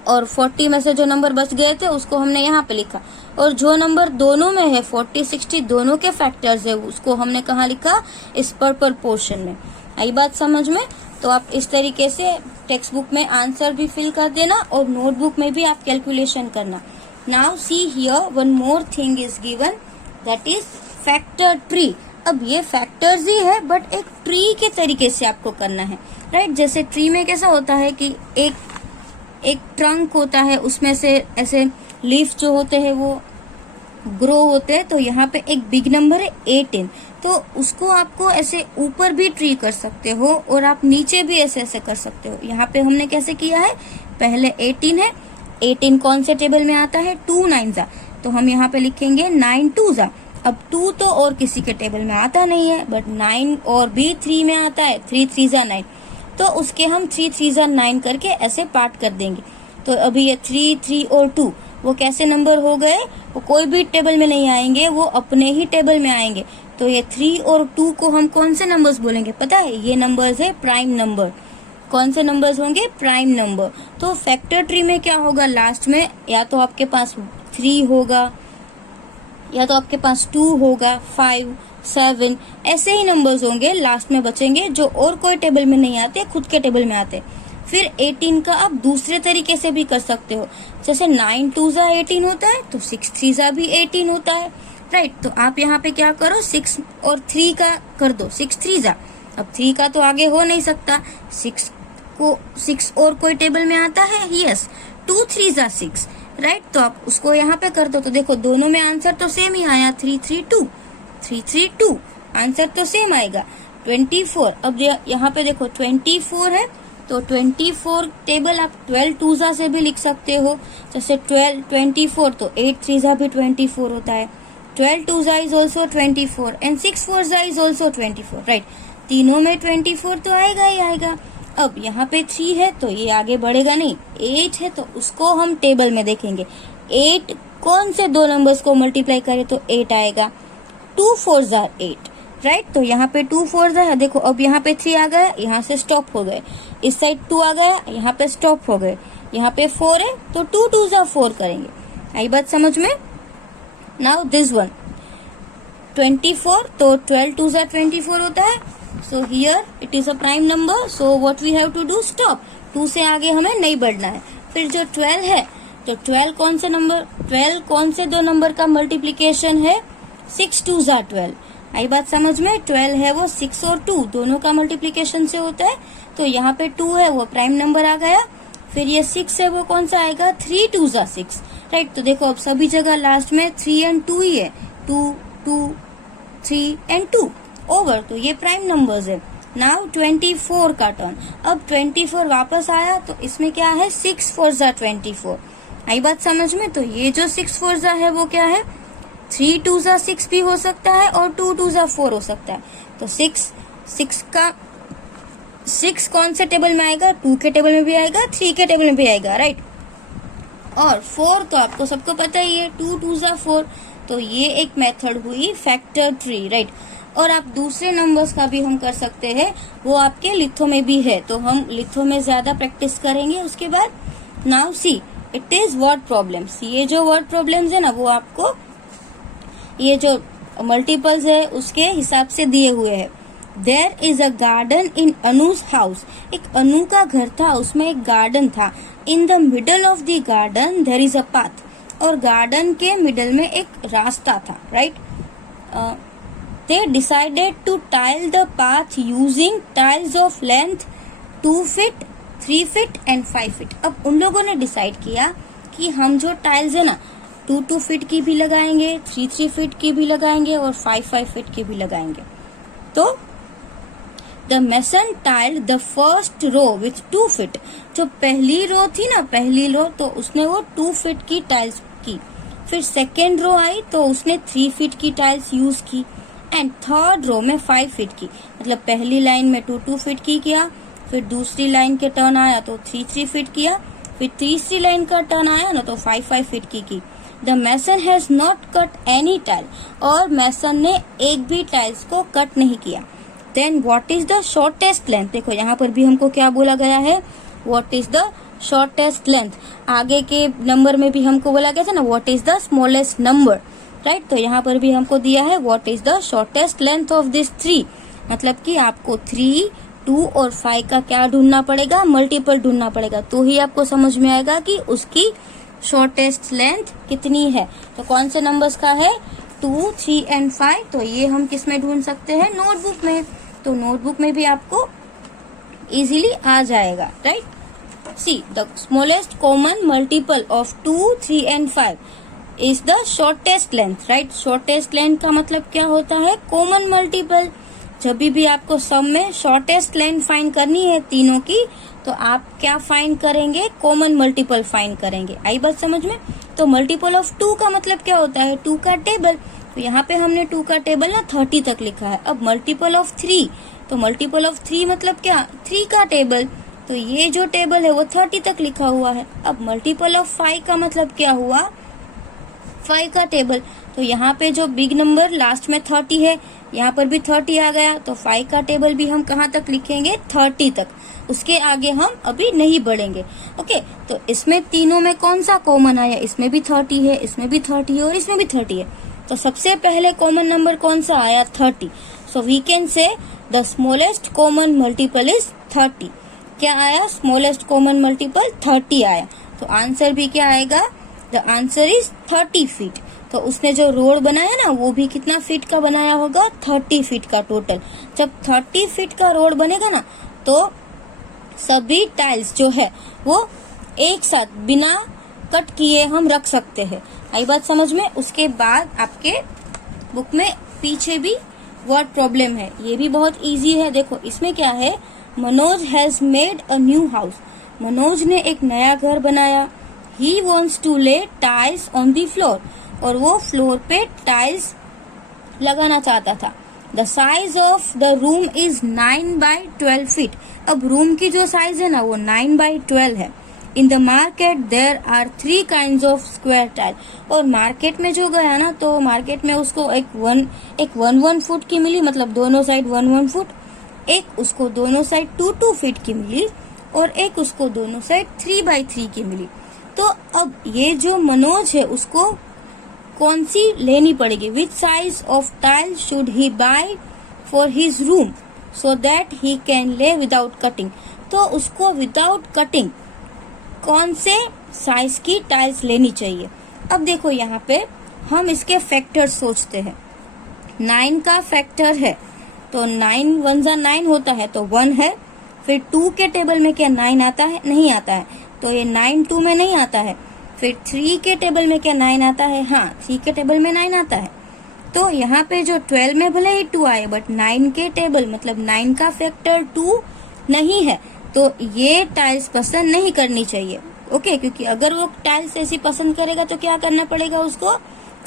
और 40 में से जो नंबर बच गए थे उसको हमने यहाँ पे लिखा। और जो नंबर दोनों में है 40 60 दोनों के फैक्टर्स है, उसको हमने कहाँ लिखा, इस पर्पल पोर्शन में। आई बात समझ में। तो आप इस तरीके से टेक्स्ट बुक में आंसर भी फिल कर देना और नोटबुक में भी आप कैलकुलेशन करना। Now see here one more thing is given, that is factor tree. अब ये फैक्टर्स ही है बट एक ट्री के तरीके से आपको करना है, राइट। जैसे ट्री में कैसा होता है कि एक ट्रंक होता है, उसमें से ऐसे लीफ जो होते हैं वो ग्रो होते हैं। तो यहाँ पे एक बिग नंबर है 18, तो उसको आपको ऐसे ऊपर भी ट्री कर सकते हो और आप नीचे भी ऐसे ऐसे कर सकते हो। यहाँ पे हमने कैसे किया है, पहले 18 है, 18 कौन से टेबल में आता है 2 9 जा, तो हम यहाँ पे लिखेंगे 9 2 जा। अब 2 तो और किसी के टेबल में आता नहीं है, बट 9 और भी 3 में आता है, 3 3 जा 9, तो उसके हम 3 3 जा 9 करके ऐसे पार्ट कर देंगे। तो अभी ये 3 3 और 2 वो कैसे नंबर हो गए, वो कोई भी टेबल में नहीं आएंगे, वो अपने ही टेबल में आएंगे। तो ये 3 और 2 को हम कौन से नंबर्स बोलेंगे पता है, ये नंबर्स है प्राइम नंबर। कौन से नंबर्स होंगे, प्राइम नंबर। तो फैक्टर ट्री में क्या होगा, लास्ट में या तो आपके पास 3 होगा, या तो आपके पास 2 होगा, 5 7 ऐसे ही नंबर्स होंगे लास्ट में बचेंगे, जो और कोई टेबल में नहीं आते, खुद के टेबल में आते। फिर 18 का आप दूसरे तरीके से भी कर सकते हो, जैसे 9 2 जा 18 होता है, तो 6 3 जा भी 18 होता है, राइट। तो आप यहाँ पे क्या करो, 6 और 3 का कर दो, 6 3 जा। अब 3 का तो आगे हो नहीं सकता, 6 और कोई टेबल में आता है, यस, 2 3 जा 6, राइट। तो आप उसको यहाँ पे कर दो, तो देखो दोनों में आंसर तो सेम ही आया, 332 आंसर तो सेम आएगा। 24, अब यहाँ पे देखो 24 है, तो 24 टेबल आप 12 टूजा से भी लिख सकते हो। जैसे 12 24, तो 8 थ्रीजा भी 24 होता है, 12 twos is also 24 and 6 fours is also 24, right. तीनों में 24 तो आएगा ही आएगा। अब यहाँ पे 3 है तो ये आगे बढ़ेगा नहीं, 8 है तो उसको हम टेबल में देखेंगे। 8 कौन से दो नंबर्स को मल्टीप्लाई करें तो 8 आएगा, 2 4 8, राइट। तो यहाँ पे 2 4 है, देखो अब यहाँ पे 3 आ गया, यहाँ से स्टॉप हो गए, इस साइड 2 आ गया, यहाँ पे स्टॉप हो गए, यहाँ पे 4 है तो 2 2 4 करेंगे। आई बात समझ में? नाउ दिस वन 24, तो 12 2 24 होता है, so here it is a prime number, so what we have to do, stop. 2 से आगे हमें नहीं बढ़ना है। फिर जो 12 है, तो 12 कौन से नंबर, 12 कौन से दो नंबर का मल्टीप्लीकेशन है, 6 2 12। आई बात समझ में? 12 है वो 6 और 2 दोनों का मल्टीप्लीकेशन से होता है, तो यहाँ पे 2 है वो प्राइम नंबर आ गया। फिर ये 6 है वो कौन सा आएगा, 3 2 6, राइट। तो देखो अब सभी जगह लास्ट में 3 एंड 2 ही है, 2 2 3 एंड 2 ओवर, तो ये प्राइम नंबर्स है। नाउ 24 का टर्न, अब 24 वापस आया तो इसमें क्या है, 6 4 24। आई बात समझ में? तो ये जो 6 4 है वो क्या है, 3 2 6 भी हो सकता है और 2 2 4 हो सकता है। तो 6 कौन से टेबल में आएगा, 2 के टेबल में भी आएगा, 3 के टेबल में भी आएगा, राइट। और 4 तो आपको सबको पता ही है, 2 2 4। तो ये एक मेथड हुई फैक्टर ट्री, राइट। और आप दूसरे नंबर्स का भी हम कर सकते हैं, वो आपके लिथो में भी है, तो हम लिथो में ज्यादा प्रैक्टिस करेंगे उसके बाद। Now see it is word problems, ये जो वर्ड प्रॉब्लम्स है ना वो आपको ये जो मल्टीपल्स है उसके हिसाब से दिए हुए हैं। There is a garden in Anu's house, एक अनु का घर था, उसमें एक गार्डन था। In the middle of the garden there is a path, और गार्डन के मिडल में एक रास्ता था, right. They decided to tile the path using tiles of length 2 feet 3 feet and 5 feet. अब उन लोगों ने डिसाइड किया कि हम जो टाइल्स है ना 2 2 फीट की भी लगाएंगे, 3 3 फीट की भी लगाएंगे और 5 5 फीट की भी लगाएंगे। तो the mason tiled the first row with 2 feet, जो पहली रो थी ना, पहली रो, तो उसने वो 2 फीट की टाइल्स की। फिर सेकेंड रो आई तो उसने 3 फीट की टाइल्स यूज की, एंड थर्ड रो में 5 फीट की, मतलब पहली लाइन में 2 2 फीट की किया, फिर दूसरी लाइन के टर्न आया तो 3 3 फीट किया, फिर तीसरी लाइन का टर्न आया ना तो 5 5 फीट की। The mason has not cut any tile, और मैसन ने एक भी टाइल्स को कट नहीं किया। Then what is the shortest length, देखो यहाँ पर भी हमको क्या बोला गया है, what is the shortest length. आगे के नंबर में भी हमको बोला गया था ना, what is the smallest number, right. तो यहाँ पर भी हमको दिया है what is the shortest length of this 3, मतलब कि आपको 3 2 और 5 का क्या ढूंढना पड़ेगा, मल्टीपल ढूंढना पड़ेगा, तो ही आपको समझ में आएगा कि उसकी शॉर्टेस्ट लेंथ कितनी है। तो कौन से नंबर्स का है, 2 3 एंड 5। तो ये हम किस में ढूंढ सकते हैं, नोटबुक में। तो नोटबुक में भी आपको इजीली आ जाएगा, right. See the smallest common multiple of 2 3 and 5 is the shortest length, right. Shortest length का मतलब क्या होता है, कॉमन मल्टीपल। जब भी आपको सम में शॉर्टेस्ट लेंथ फाइंड करनी है तीनों की, तो आप क्या फाइंड करेंगे, कॉमन मल्टीपल फाइंड करेंगे। आई बात समझ में? तो मल्टीपल ऑफ 2 का मतलब क्या होता है, 2 का टेबल। तो यहाँ पे हमने 2 का टेबल ना 30 तक लिखा है। अब मल्टीपल ऑफ 3, तो मल्टीपल ऑफ 3 मतलब क्या, 3 का टेबल। तो ये जो टेबल है वो 30 तक लिखा हुआ है। अब मल्टीपल ऑफ 5 का मतलब क्या हुआ, 5 का टेबल। तो यहाँ पे जो बिग नंबर लास्ट में 30 है, यहाँ पर भी 30 आ गया, तो 5 का टेबल भी हम कहाँ तक लिखेंगे, 30 तक। उसके आगे हम अभी नहीं बढ़ेंगे। ओके, तो इसमें तीनों में कौन सा कॉमन आया, इसमें भी 30 है, इसमें भी 30 है और इसमें भी 30 है। तो सबसे पहले कॉमन नंबर कौन सा आया, 30। So we can say the smallest common multiple is 30। क्या आया, स्मॉलेस्ट कॉमन मल्टीपल 30 आया। तो आंसर भी क्या आएगा, द आंसर इज 30 फीट। तो उसने जो रोड बनाया ना वो भी कितना फीट का बनाया होगा, 30 फीट का टोटल। जब 30 फीट का रोड बनेगा ना तो सभी टाइल्स जो है वो एक साथ बिना कट किए हम रख सकते हैं। आई बात समझ में। उसके बाद आपके बुक में पीछे भी वर्ड प्रॉब्लम है, ये भी बहुत इजी है। देखो इसमें क्या है, Manoj has made a new house. Manoj ने एक नया घर बनाया। He wants to lay tiles on the floor, और वो फ्लोर पे टाइल्स लगाना चाहता था। The size of the room is 9x12 feet. अब रूम की जो साइज है ना वो 9x12 है। In the market there are 3 kind of square tile. और मार्केट में जो गया ना, तो मार्केट में उसको एक 1 फुट की मिली, मतलब दोनों साइड 1 फुट। एक उसको दोनों साइड 2 फीट की मिली, और एक उसको दोनों साइड 3x3 की मिली। तो अब ये जो मनोज है उसको कौन सी लेनी पड़ेगी? Which size of tile should he buy for his room so that he can lay without cutting. तो उसको विदाउट कटिंग कौन से साइज की टाइल्स लेनी चाहिए? अब देखो यहाँ पे हम इसके फैक्टर सोचते हैं। 9 का फैक्टर है, तो 9 1 जा 9 होता है, तो 1 है। फिर 2 के टेबल में क्या 9 आता है? नहीं आता है, तो ये 9 2 में नहीं आता है। फिर 3 के टेबल में क्या 9 आता है? हाँ, 3 के टेबल में 9 आता है। तो यहाँ पे जो 12 में भले ही 2 आए, बट 9 के टेबल मतलब 9 का फैक्टर 2 नहीं है, तो ये टाइल्स पसंद नहीं करनी चाहिए। ओके, क्योंकि अगर वो टाइल्स ऐसी पसंद करेगा तो क्या करना पड़ेगा? उसको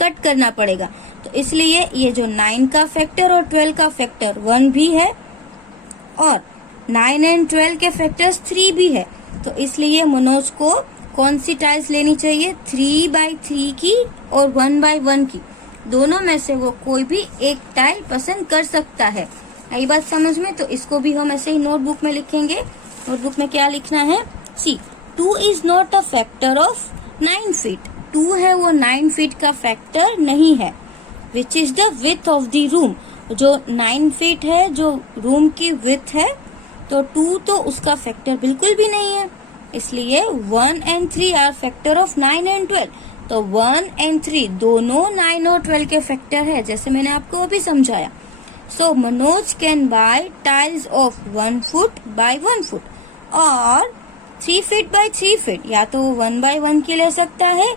कट करना पड़ेगा। तो इसलिए ये जो 9 का फैक्टर और 12 का फैक्टर 1 भी है, और 9 एंड 12 के फैक्टर्स 3 भी है। तो इसलिए मनोज को कौन सी टाइल्स लेनी चाहिए? 3x3 की और 1x1 की। दोनों में से वो कोई भी एक टाइल पसंद कर सकता है। आई बात समझ में? तो इसको भी हम ऐसे ही नोटबुक में लिखेंगे। नोटबुक में क्या लिखना है? सी 2 is not a factor of 9 feet. 2 है वो 9 फीट का फैक्टर नहीं है। Which is the width of the room. जो 9 फीट है, जो रूम की विथ है, तो 2 तो उसका फैक्टर बिल्कुल भी नहीं है। इसलिए 1 and 3 are factor of 9 and 12। तो 1 एंड 3 दोनों 9 और 12 के फैक्टर है, जैसे मैंने आपको अभी समझाया। So Manoj can buy tiles of 1 foot by 1 foot और 3 फीट बाय 3 फीट। या तो 1x1 की ले सकता है,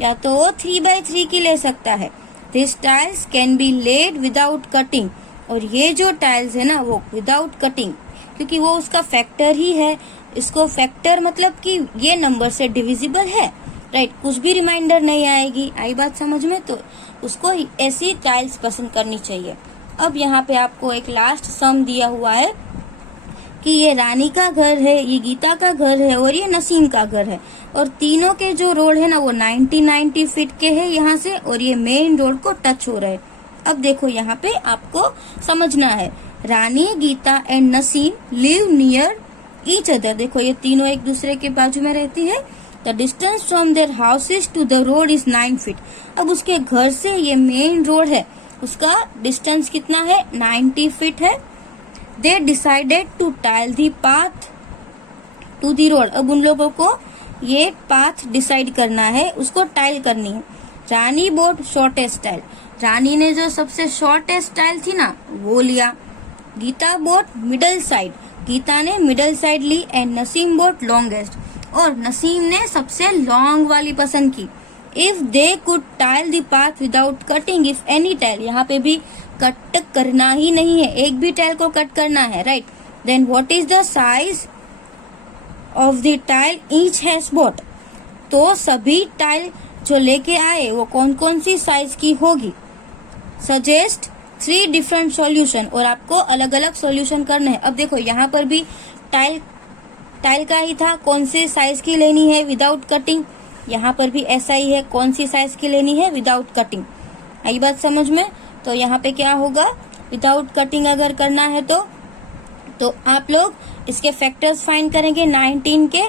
या तो 3x3 की ले सकता है। This tiles can be laid without cutting. और ये जो टाइल्स है ना वो विदाउट कटिंग, क्योंकि वो उसका फैक्टर ही है। इसको फैक्टर मतलब कि ये नंबर से डिविजिबल है, राइट। कुछ भी रिमाइंडर नहीं आएगी। आई बात समझ में? तो उसको ऐसी टाइल्स पसंद करनी चाहिए। अब यहाँ पे आपको एक लास्ट सम दिया हुआ है कि ये रानी का घर है, ये गीता का घर है, और ये नसीम का घर है। और तीनों के जो रोड है ना वो 90 फीट के है यहाँ से, और ये मेन रोड को टच हो रहा है। अब देखो यहाँ पे आपको समझना है, Rani, Geeta and Naseem live near each other. देखो ये तीनों एक दूसरे के बाजू में रहती है। The distance from their houses to the road is 9 feet. अब उसके घर से ये मेन रोड है, उसका डिस्टेंस कितना है? 90 फीट है। They decided to tile the path to the road. अब उन लोगों को ये पाथ डिसाइड करना है, उसको टाइल करनी है। Rani bought shortest tile. Rani ने जो सबसे शॉर्टेस्ट टाइल थी ना वो लिया। Geeta bought middle side. Geeta ने मिडल साइड ली। And Naseem bought longest. और नसीम ने सबसे लॉन्ग वाली पसंद की। If they could tile the path without cutting if any tile. यहाँ पे भी कट करना ही नहीं है, एक भी टाइल को कट करना है, right. Then what is the size of the tile each has bought. तो सभी टाइल जो लेके आए वो कौन कौन सी साइज की होगी? Suggest 3 different solution. और आपको अलग अलग सॉल्यूशन करना है। अब देखो यहाँ पर भी टाइल का ही था, कौन सी साइज की लेनी है विदाउट कटिंग। यहाँ पर भी ऐसा ही है, कौन सी साइज की लेनी है विदाउट कटिंग। आई बात समझ में? तो यहाँ पे क्या होगा, विदाउट कटिंग अगर करना है तो आप लोग इसके फैक्टर्स फाइंड करेंगे। 19 के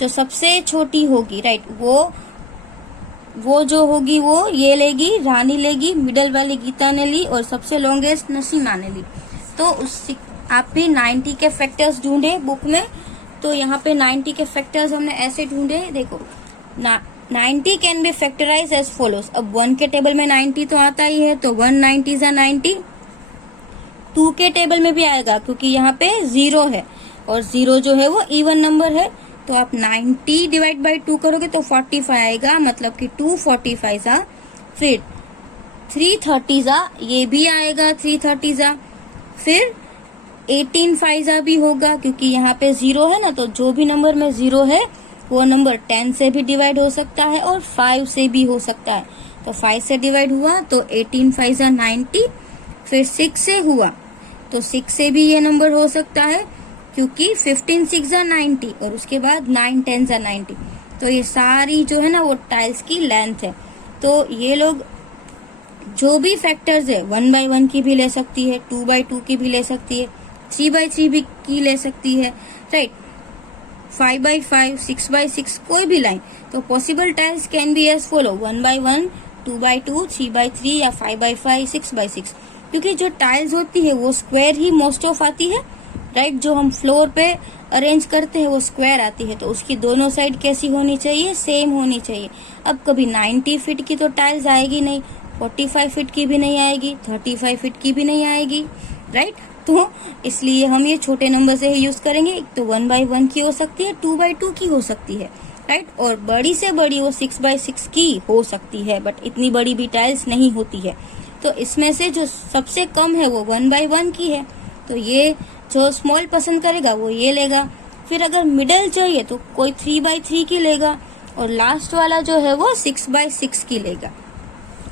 जो सबसे छोटी होगी, राइट, वो जो होगी वो ये लेगी, रानी लेगी, मिडल वाली गीता ने ली, और सबसे लॉन्गेस्ट नसीमा ने ली। तो आप भी 90 के फैक्टर्स ढूंढे बुक में। तो यहाँ पे 90 के फैक्टर्स हमने ऐसे ढूंढे। देखो 90 can be factorize as follows. अब 1 के टेबल में 90 तो आता ही है, तो 1 90 जा 90। 2 के टेबल में भी आएगा क्योंकि यहाँ पे 0 है, और 0 जो है वो इवन नंबर है, तो आप 90 डिवाइड बाई 2 करोगे तो 45 आएगा, मतलब कि 2 45 जा, फिर 3 30 जा, ये भी आएगा 3 30 जा, फिर 18 5 जा भी होगा, क्योंकि यहाँ पे 0 है ना, तो जो भी नंबर में 0 है वो नंबर 10 से भी डिवाइड हो सकता है और 5 से भी हो सकता है। तो 5 से डिवाइड हुआ तो 18 5 जा 90, फिर 6 से हुआ तो 6 से भी ये नंबर हो सकता है, क्योंकि 15 6 जा 90 और उसके बाद 9 10 जा 90। तो ये सारी जो है ना वो टाइल्स की लेंथ है। तो ये लोग जो भी फैक्टर्स है 1 by 1 की भी ले सकती है, 2 by 2 की भी ले सकती है, 3 by 3 भी की ले सकती है, राइट, 5 by 5, 6 by 6, कोई भी लाइन। तो possible tiles can be as follow 1 by 1, 2 by 2, 3 by 3 या 5 by 5, 6 by 6। क्योंकि जो टाइल्स होती है वो स्क्वायर ही मोस्ट ऑफ आती है, राइट, जो हम फ्लोर पे अरेंज करते हैं वो स्क्वायर आती है, तो उसकी दोनों साइड कैसी होनी चाहिए, सेम होनी चाहिए। अब कभी 90 फीट की तो टाइल्स आएगी नहीं, 45 फीट की भी नहीं आएगी, 35 फीट की भी नहीं आएगी, राइट। तो इसलिए हम ये छोटे नंबर से ही यूज करेंगे। एक तो 1 by 1 की हो सकती है, 2 by 2 की हो सकती है, राइट, और बड़ी से बड़ी वो 6 by 6 की हो सकती है, बट इतनी बड़ी भी टाइल्स नहीं होती है। तो इसमें से जो सबसे कम है वो 1 by 1 की है, तो ये जो स्मॉल पसंद करेगा वो ये लेगा। फिर अगर मिडल चाहिए तो कोई 3 by 3 की लेगा, और लास्ट वाला जो है वो 6 by 6 की लेगा।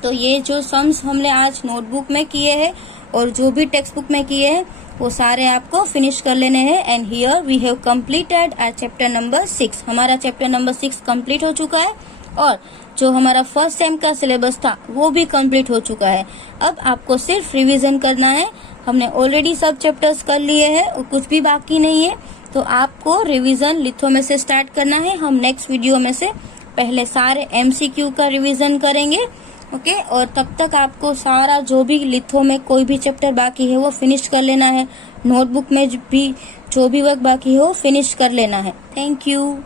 तो ये जो सम्स हमने आज नोटबुक में किए हैं और जो भी टेक्स्ट बुक में किए हैं वो सारे आपको फिनिश कर लेने हैं। And here we have completed our chapter number 6। हमारा चैप्टर नंबर 6 कंप्लीट हो चुका है और जो हमारा फर्स्ट सेम का सिलेबस था वो भी कंप्लीट हो चुका है। अब आपको सिर्फ रिवीजन करना है। हमने ऑलरेडी सब चैप्टर्स कर लिए हैं और कुछ भी बाकी नहीं है, तो आपको रिवीजन लिथो में से स्टार्ट करना है। हम नेक्स्ट वीडियो में से पहले सारे MCQ का रिवीजन करेंगे, ओके, और तब तक आपको सारा जो भी लिथो में कोई भी चैप्टर बाकी है वो फिनिश कर लेना है। नोटबुक में भी जो भी वर्क बाकी है वो फिनिश कर लेना है। Thank you.